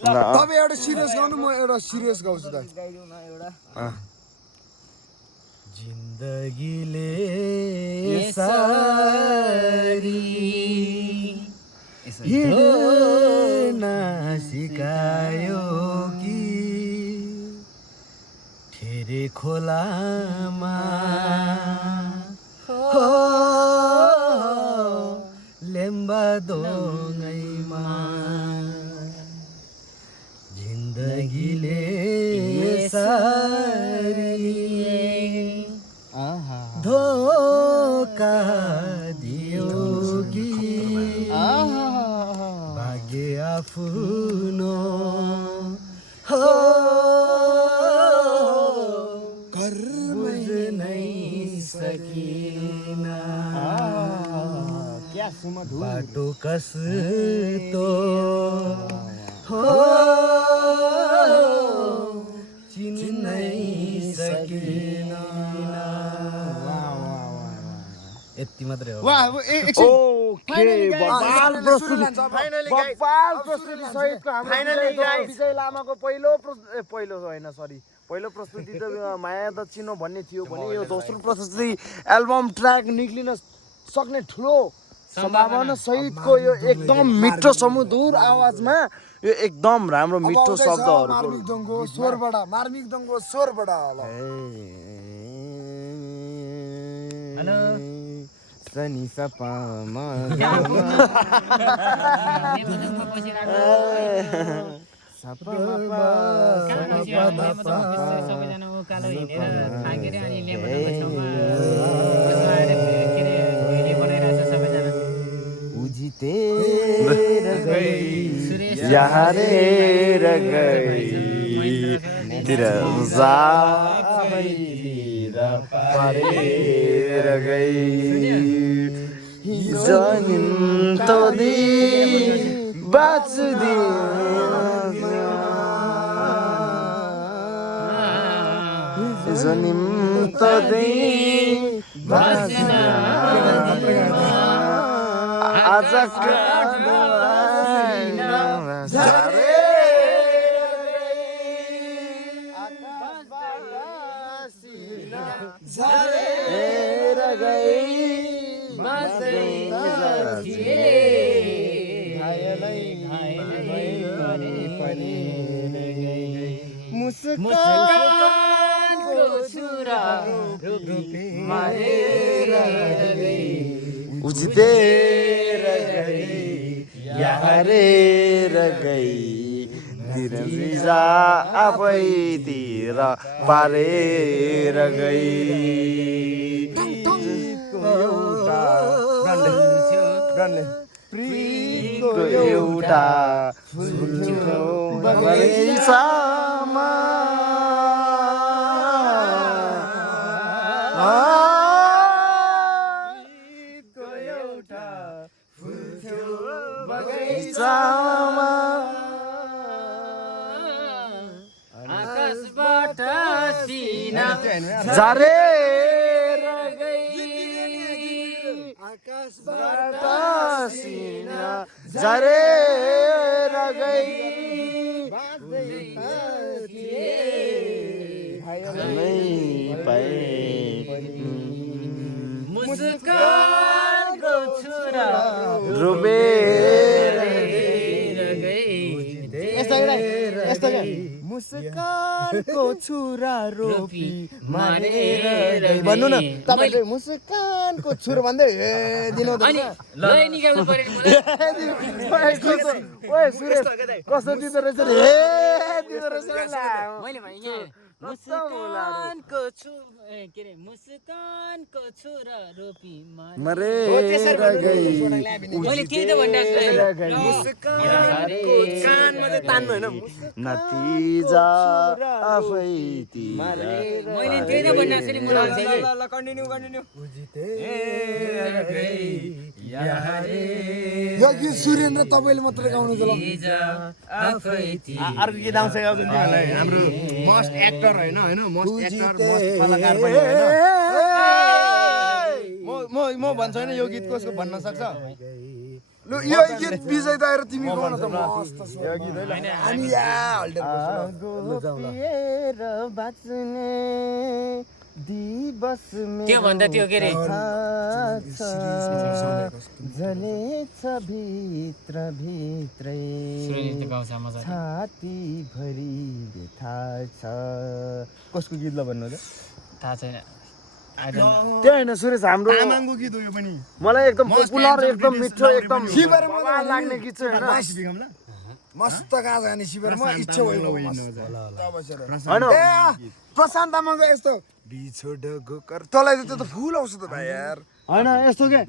तपाईँ एउटा सिरियस गाउनु म एउटा सिरियस गाउँछु त जिन्दगीले सारी हिँड्न सिकायो कि ठेरे खोलामा हो लेम्बा दोङैमा जिन्दगीले सारी धोका दियोगी भाग्य आफ्नो हो बुझ्नै सकिन बाटो कस्तो हो चिन्नै सकिन यति मात्रै हो विजय लामाको पहिलो प्रस्तुति त माया दक्षिण भन्ने थियो भने यो दोस्रो प्रस्तुति एल्बम ट्र्याक निक्लिन सक्ने ठुलो सम्भावना सहितको यो एकदम मिठो सुमधुर आवाजमा यो एकदम राम्रो मिठो शब्दहरु मार्मिक दङको स्वरबाट होला हेलो सनी सपामा सबैजना उकालो हिँडेर थाकेर अनि लेबोनको छेउमा यहाँ रे गई तिरजा पारेर गई जनिम तो दी बाच दी जनिम तो दी बाच आज मुस्कानको छुरा मारेर गई उजतेर गई यहाँ रेर गई तिरजा आफैतिर पारेर गई एउटा फुलको बगैँचामा आकाशबाट सिना झरेर गई आकाशबाट सिना झरेर गई मुस्कानको छुरा डुबेर मुस्कानको छुरा रोपी मारेर भन्नु न तपाईले मुस्कानको छुरा भन्दै दिनु त लय निकाल्नु पर्यो नि मलाई ओए सुरेश कस्तो दिँदो रहेछ रे हे दिँदो रहेछ मैले भने यहाँ मुस्कानको मुस्कानको छुरा रोपी मरेर गई मैले त्यही त भनिरहेको मुस्कानको कानमा चाहिँ तान्नु हैन नतिजा आफैतिर मैले त्यही त भनिरहेको छु नि मलाई ल कन्टिन्यू बुझितेर गई यहाँ रे यो गीत सुरेन्द्र तपाईले मात्रै गाउनु छ ल अर्को गीत आउँछ गाउँछु तिमीलाई हाम्रो मस्ट एक्टर हैन मस्ट एक्टर मस्ट कलाकार पनि हैन म भन्छु हैन यो गीत कसको भन्न सक्छ लु यो गीत विजय दाइ र तिमी गाउन त मस्त छ अनि या हल्डेर पिएर बाँच्ने दिवस त्यो भन्दा त्यो के रे जलेछ भित्र भित्रै सुनिल गाउँछ मजा छाती भरि व्यथा छ कसको गीत ल भन्नु त थाहा छैन त्यो होइन सुरेश हाम्रो तामाङको गीत हो यो पनि मलाई एकदम पपुलर एकदम मिठो एकदम शिवर मजा लाग्ने गीत चाहिँ होइन सिकाउँला मस्त गाजा हाने शिविरमा इच्छा भयो होइन प्रशान्त तामाङको यस्तो बिछोडको कर तँलाई त त्यो त फुल आउँछ त भाइ यार होइन यस्तो के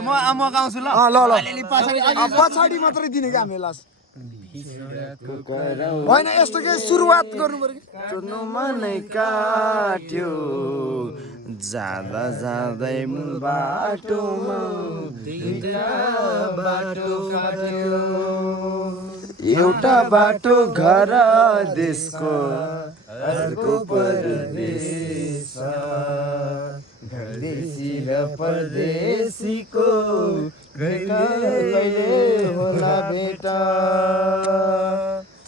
म गाउँछु ल ल ल पछाडि मात्रै दिने क्या हामी लास्ट होइन यस्तो के सुरुवात गर्नु पर्यो कि चुन्नु मनै काट्यो जाँदा जाँदै बाटोमा बाटो काट्यो एउटा बाटो घर देशको अर्को परदेश घरदेशी र परदेशीको कहिले होला भेटा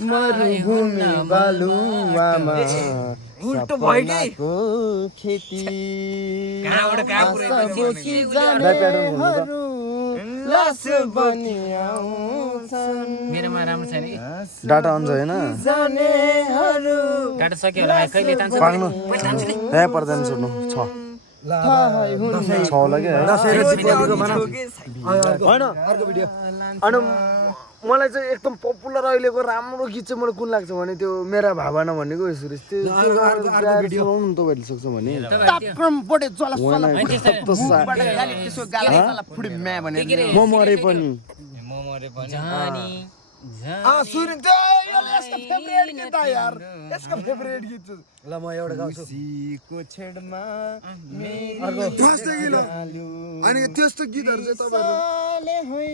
मरुभूमि बालुवामा उल्टो भयो खेती कहाँबाट कहाँ बोकी जानेहरू लास बनि आउँछन् मेरोमा राम्रो छैन कि डाटा अन छ हैन जानेहरू डाटा सक्यो होला भाइ कहिले तान्छ पाग्नु ए पर्दैन सुन्नु छ होला के होइन अर्को भिडियो अनि मलाई चाहिँ एकदम पपुलर अहिलेको राम्रो गीत चाहिँ मलाई कुन लाग्छ भने त्यो मेरा भावना भनेको सुरेश त्यो भिडियो तपाईँले सक्छ भने म मरे पनि सुनिल त्यो यसको फेभरेट गीत हो यार यसको फेभरेट गीत छ ल म एउटा गाउँछु त्यस्तो गीत अनि त्यस्तो गीतहरू चाहिँ तपाईहरु